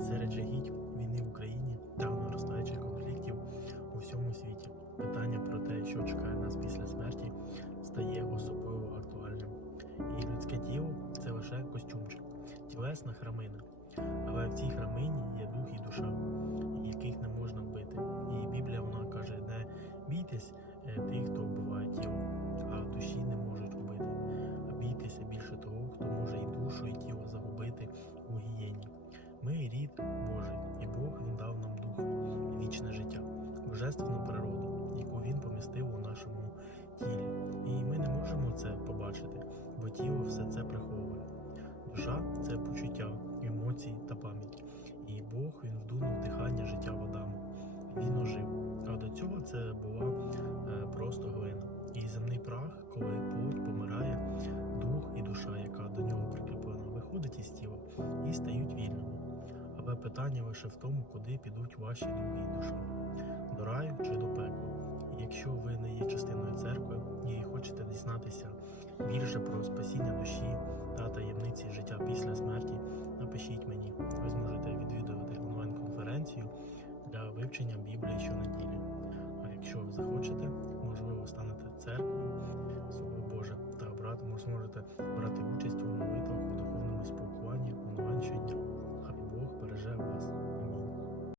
серед жагіть війни в Україні та наростаючих конфліктів у всьому світі. Питання про те, що чекає нас після смерті, стає особливо актуальним. І людське тіло це лише костюмчик, тілесна храмина. Але в цій храмині є дух і душа, яких не можна вбити. І Біблія вона каже: не бійтесь е, тих, хто вбиває тіло, а душі не можуть вбити. А бійтеся більше того, хто може і душу, і тіло загубити Божий, і Бог він дав нам дух, і вічне життя, божественну природу, яку він помістив у нашому тілі. І ми не можемо це побачити, бо тіло все це приховує. Душа це почуття, емоції та пам'ять. І Бог він вдунув дихання життя в Адама. Він ожив. А до цього це була е, просто глина. І земний прах, коли плоть помирає, дух і душа, яка до нього прикріплена, виходить із тіла і стають. Питання лише в тому, куди підуть ваші дух і душа до раю чи до пекла. Якщо ви не є частиною церкви і хочете дізнатися більше про спасіння душі та таємниці життя після смерті, напишіть мені. Ви зможете відвідувати онлайн-конференцію для вивчення Біблії щонеділі. А якщо ви захочете,